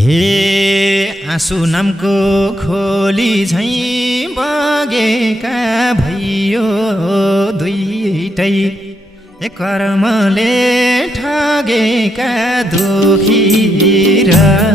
हे आँसु नामको खोली झैँ बगेका भइयो दुईटै कर्मले ठगेका दुखी र